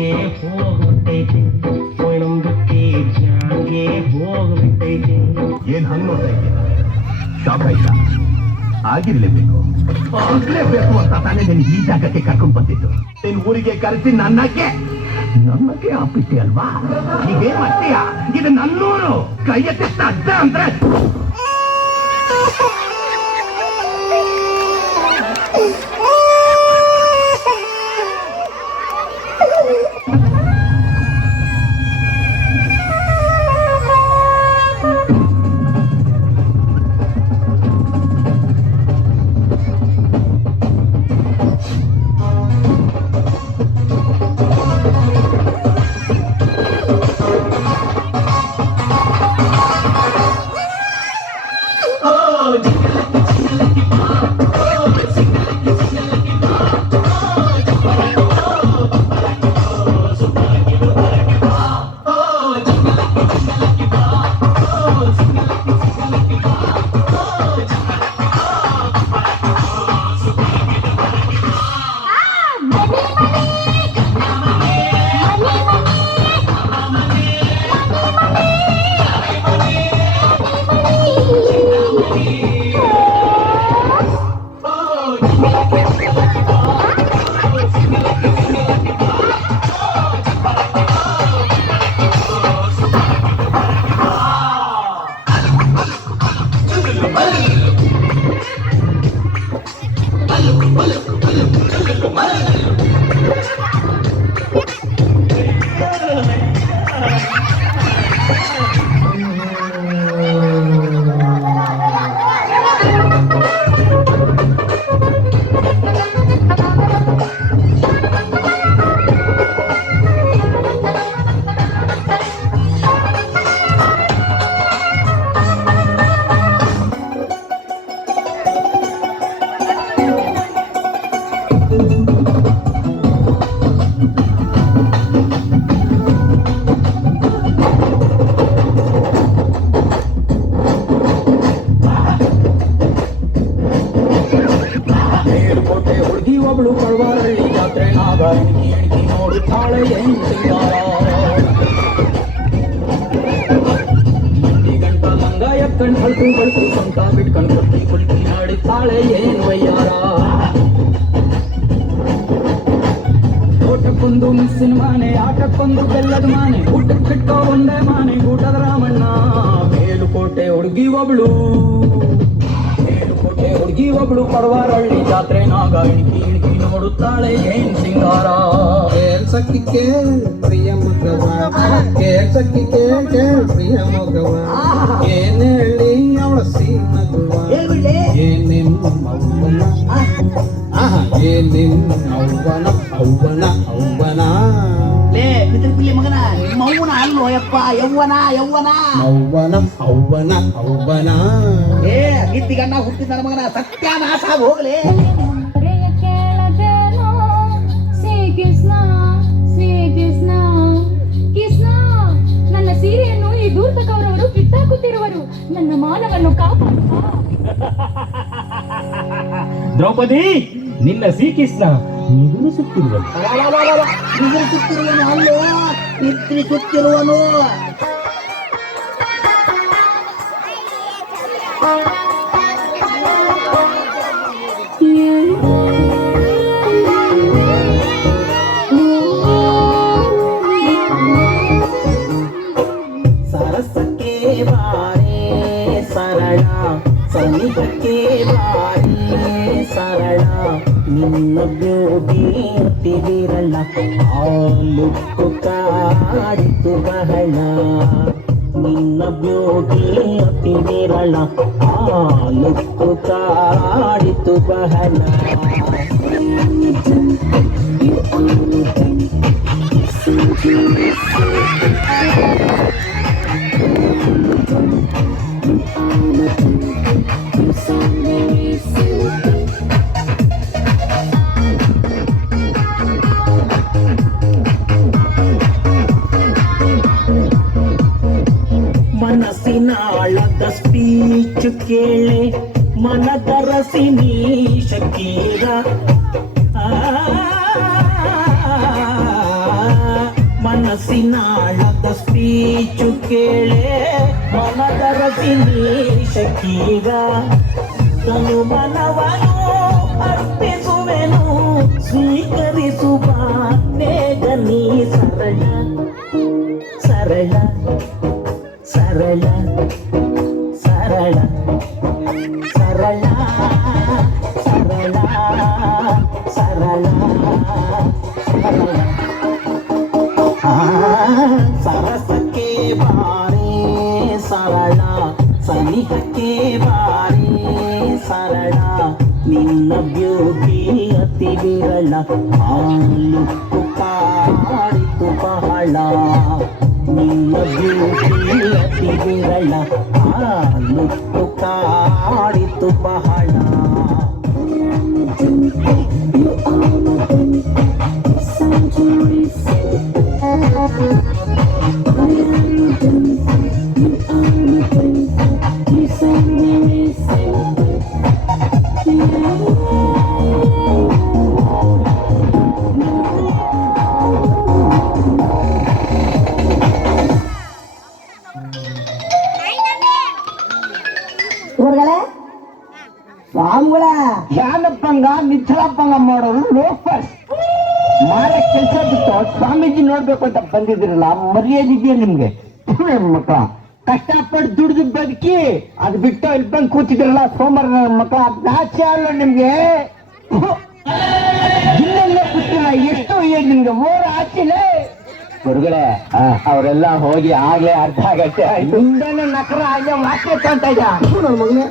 ಜಾಂಗೆ ಹೋಗ್ಬಿಟ್ಟೈತೆ ಒಳಂಬಕ್ಕೆ ಜಾಂಗೆ ಹೋಗ್ಬಿಟ್ಟೈತೆ. ಏನ್ ಹಂಗ್ ನೋಡ್ತಾ ಇದ್ದೀಯ? ಶಾಕ್ ಆಯ್ತಾ? ಆಗಿರ್ಲೇಬೇಕು, ಆಗ್ಲೇಬೇಕು ಅಂತ ತಾನೇ ನೀನು ಈ ಜಾಗಕ್ಕೆ ಕರ್ಕೊಂಡ್ ಬಂದಿದ್ದು. ನಿನ್ ಊರಿಗೆ ಕರೆಸಿ ನನ್ನಕ್ಕೆ ಆಪಿಟ್ಟೆ ಅಲ್ವಾ? ಇದೇ ಮಾಡ್ತೀಯ? ಇದು ನನ್ನೂರು, ಕೈ ಎತ್ತಿಸ್ತ ಅಡ್ಡ ಅಂದ್ರೆ ಒಬ್ಳು ಕಳ್ವಾರಳ್ಳಿ ಜಾತ್ರೆ ನಾಗ ಎಣಿಕೆ ನೋಡುತ್ತಾಳೆ ಏನು ಸಿಂಗಾರ. ಗಂಟ ಮಂಗ ಎಕ್ಕಂಡ್ ಹಳ್ಕು ಬಳ್ಕು ಸಂಕ ಬಿಟ್ಕಂಡ್ ಕೊಟ್ಟಿ ಕುಲ್ಕಿ ಮಾಡುತ್ತಾಳೆ ಏನು ವಯ್ಯಾರ. ಓಟಕ್ಕೊಂದು ಮಿಸ್ಸಿನ ಮಾನೆ, ಆಟಕ್ಕೊಂದು ಬೆಲ್ಲದ ಮಾನೆ, ಊಟಕ್ಕೆ ಬಿಟ್ಟೋ ಒಂದೇ ಮಾನೆ ಊಟದ ರಾಮಣ್ಣ. ಮೇಲುಕೋಟೆ ಹುಡುಗಿ ಒಬ್ಳು ಪಡವಾರಳ್ಳಿ ಜಾತ್ರೆ ನಾಗ ಇಣಕಿ ನೋಡುತ್ತಾಳೆ ಏನ್ ಸಿಂಗಾರ. ಕೇಳ್ಸಕ್ಕಿ ಪ್ರಿಯ ಮಗವ, ಕೇಳ್ಸಕ್ಕಿ ಪ್ರಿಯ ಮಗವ, ಏನ್ ಹೇಳಿ ಅವಳ ಸೀಮಗುವ, ಏನಿನ್ನ ಅವ್ವನ, ಏನಿನ್ನ ಅವ್ವನ ಲೇ ಪಿತೃಪಿಲ್ಲಿ ಮಗನ, ನಿಮ್ಮ ಅವ್ವನ ಅಲ್ಲೋ ಯಪ್ಪ, ಯವ್ವನ ಏ ಗಿತ್ತಿಗಣ್ಣ ಹುಟ್ಟಿದ ಮಗನ ಸತ್ಯಾನಾಶ ಹೋಗ್ಲಿ. ನನ್ನ ಸೀರೆಯನ್ನು ಈ ದೂರ್ತಕವರವರು ಕಿತ್ತಾಕುತ್ತಿರುವರು, ನನ್ನ ಮಾನವನ್ನು ಕಾಪಾಡುವ. ದ್ರೌಪದಿ, ನಿನ್ನ ಶ್ರೀಕೃಷ್ಣ ನಿದ್ರಿಸುತ್ತಿರುವನು ಅಲ್ಲೋ, ನಿದ್ರಿಸುತ್ತಿರುವನು. ಸರಸಕ್ಕೆ ಬಾರೆ ಸರಳ, ಸನಿಹಕ್ಕೆ ಬಾರಿ ಸರಳ, ನಿನ್ನ ಬ್ಯೂಟಿ ಅತಿವಿರಳ, ಆ ಲುಕ್ಕು ಕಾಡಿತು ಬಹಳ. ನಿನ್ನ ಬ್ಯೂಟಿ ಅತಿವಿರಳ, ಆ ಲುಕ್ಕು ಕಾಡಿತು ಬಹಳ. ಮನಸ್ಸಿನಾಳದ ಸ್ಪೀಚ್ ಕೇಳೆ, ಮನದರಸಿ ನೀ ಶಕೀರ. ಮನಸ್ಸಿನಾಳದ ಸ್ಪೀಚು ಕೇಳೆ ಮನದರಸಿ ನೀಶಕೀಗ ತನು ಮನವನು ಅರ್ಪಿಸುವೆನು ಸ್ವೀಕರಿಸುವ ಬೇಗ ನೀ ಸರಳ ಸರಳ ಸರಳ ಸರಳ ಸರಳ ಸರಳ ಸರಳ ಸರಳ ಸರಸಕ್ಕೆ ಬಾರೇ ಸರಳ ಸನಿಹಕ್ಕೆ ಬಾರೇ ಸರಳ ನಿನ್ನ ಬ್ಯೂಟಿ ಅತಿ ವಿರಳ ಆಲುಕ್ಕು ಕಾಡಿತು ಬಹಳ ನಿನ್ನ ಬ್ಯೂಟಿ ಅತಿ ವಿರಳ ಆಲುಕ್ಕು ಕಾಡಿತು ಬಹಳ ಸ್ವಾಮಿಗಳ ಯಾನಪ್ಪಂಗ ನಿಚ್ಚಳಪ್ಪಂಗ ಮಾಡೋರು ಲೋಫರ್ಸ್ ಮಾಡೋ ಕೆಲಸ ಬಿಟ್ಟು ಸ್ವಾಮೀಜಿ ನೋಡ್ಬೇಕು ಅಂತ ಬಂದಿದ್ರಲ್ಲ ಮರ್ಯಾದಿದೆಯಾ ನಿಮ್ಗೆ ಮಕ್ಕಳ ಕಷ್ಟಪಟ್ಟು ದುಡ್ದು ಬದುಕಿ ಅದು ಬಿಟ್ಟು ಇಲ್ಲಿ ಬಂದು ಕೂತಿದ್ರಲ್ಲ ಸೋಮವಾರ ಮಕ್ಕಳ ನಾಚೆ ಅಲ್ಲ ನಿಮ್ಗೆ ಇಲ್ಲೆಲ್ಲ ಕೂತಿಲ್ಲ ಎಷ್ಟು ಏನ್ ನಿಮ್ಗೆ ಓರ ಆಚಿಲೆ ಗುರುಗಳೇ ಅವರೆಲ್ಲ ಹೋಗಿ ಆಗ್ಲೇ ಅರ್ಧ ಗಂಟೆ ಆಯ್ತು ಹಿಂದೆನೆ ನಕರ ಹಾಗೆ ಮಾತೆ ಅಂತ ಇದ್ದ ಮಗನೇ